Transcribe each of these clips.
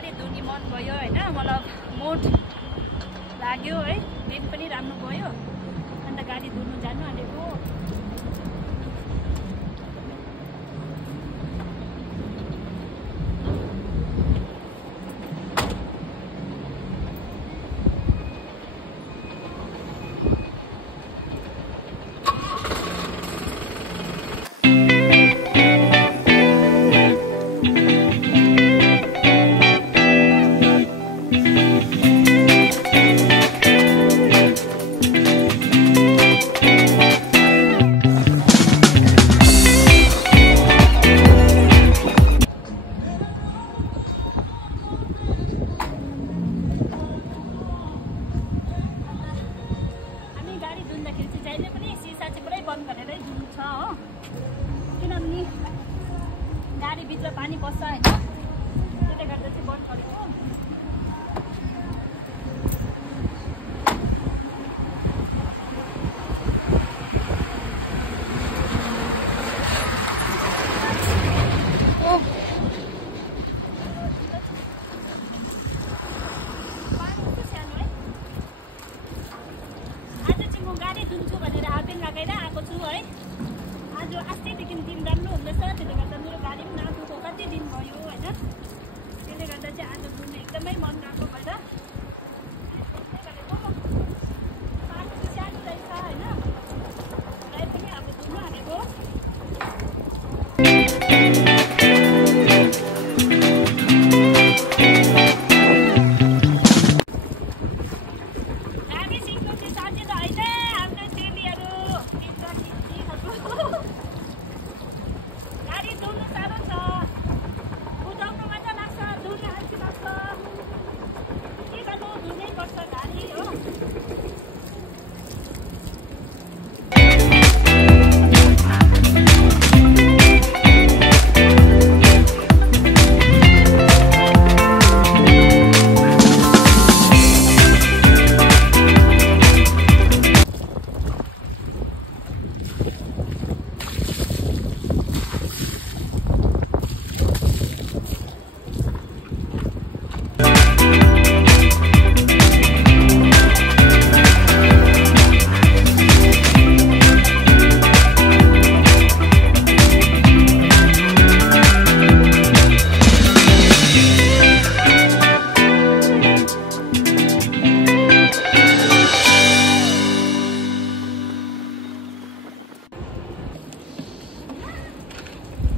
गाडी धुने मन भयो हैन, मतलब मोड लाग्यो है, दिन पनि राम्रो भयो। अन्त गाडी धुनु जानु आँटेको। गाडीभित्र पानी पस्छ हैन, त्यसले गर्दा चाहिँ बन्द गरेको। आज चाहिँ म गाडी धुन्छु भनेर हातैन लगाएर आएको छु है। आज अस्तिदेखि दिन राम्रो हुँदैछ, त्यसले गर्दा मेरो गाडी पनि नधुएको कति दिन भयो होइन। त्यसले गर्दा चाहिँ आज धुनु एकदमै मन गएको भएर पानी चाहिँ सानो रहेछ होइन, गाडी पनि अब धुनु हालेको।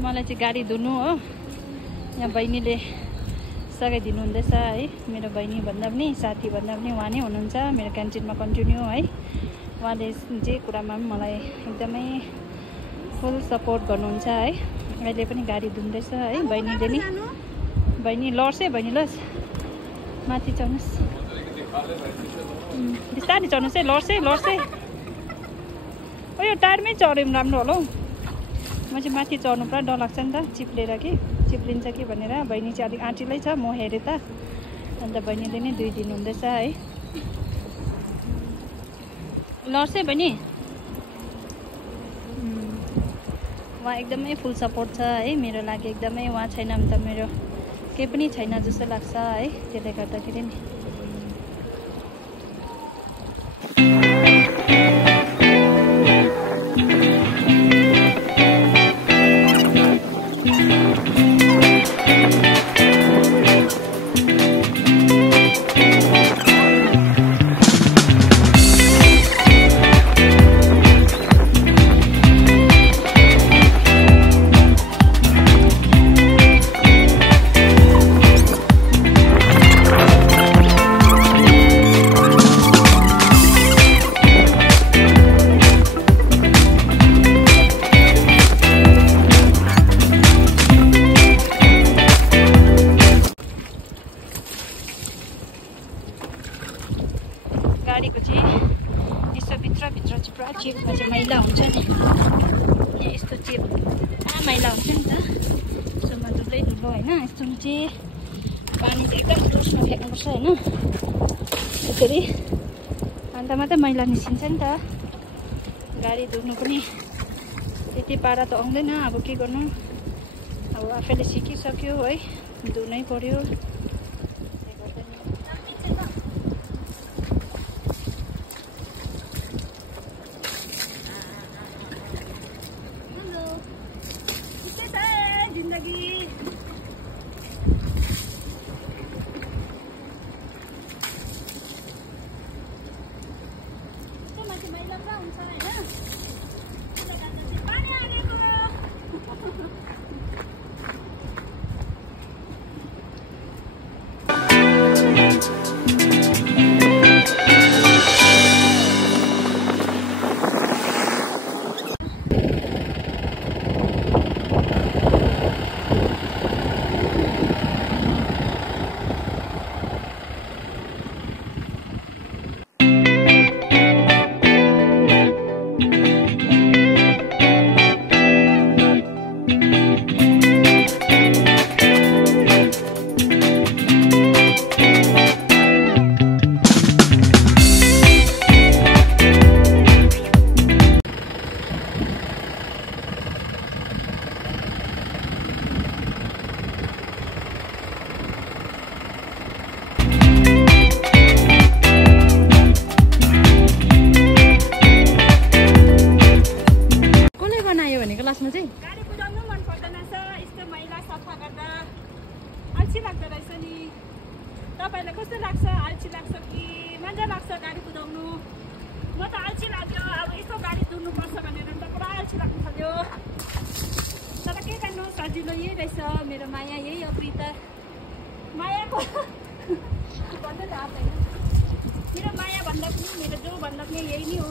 मलाई चाहिँ गाडी धुनु हो, यहाँ बहिनीले सघाइदिनु हुँदैछ है। मेरो बहिनी भन्दा पनि साथी भन्दा पनि उहाँ नै हुनुहुन्छ मेरो क्यान्टिनमा कन्टिन्यू है। उहाँले जे कुरामा पनि मलाई एकदमै फुल सपोर्ट गर्नुहुन्छ है। अहिले पनि गाडी धुँदैछ है बहिनीले नि। बहिनी लड्छ है, बहिनी लस माथि चढ्नुहोस्, बिस्तारै चढ्नुहोस् है, लड्छ है लड्छ है। ओ यो टायरमै चढ्यो भने राम्रो होला हौ। म चाहिँ माथि चढ्नु पुरा डर लाग्छ नि त, चिप्लेर कि चिप्लिन्छ कि भनेर। बहिनी चाहिँ अलिक आँटिलै छ, म हेरेँ त। अन्त बहिनीले नै धुइदिनु हुँदैछ है। लड्छ है बहिनी। उहाँ एकदमै फुल सपोर्ट छ है मेरो लागि, एकदमै। उहाँ छैन भने त मेरो केही पनि छैन जस्तो लाग्छ है। त्यसले गर्दाखेरि नि गाडीको चाहिँ यसो भित्रभित्र चाहिँ पुरा चेपमा चाहिँ मैला हुन्छ नि। यहाँ यस्तो चेप पुरा मैला हुन्छ नि त, यसोमा धुलै धुलो होइन। यस्तोमा चाहिँ पानी चाहिँ एकदम जोसमा फ्याँक्नुपर्छ होइन, त्यसरी अन्त मात्रै मैला निस्किन्छ नि त। गाडी धुनु पनि त्यति पारा त आउँदैन, अब के गर्नु, अब आफैले सिकिसक्यो है, धुनै पर्यो। लाग्दो रहेछ नि। तपाईँलाई कस्तो लाग्छ? अल्छी लाग्छ कि मजा लाग्छ गाडी कुदाउनु? म त अल्छी लाग्यो। अब यसो गाडी कुदाउनुपर्छ भनेर त पुरा अल्छी लाग्नु थाल्यो। तर के गर्नु, सजिलो यही रहेछ। मेरो माया यही हो प्रिता। मायाको भन्दै त आउँदैन। मेरो माया भन्दा पनि मेरो जो भन्दा पनि यही नै हो।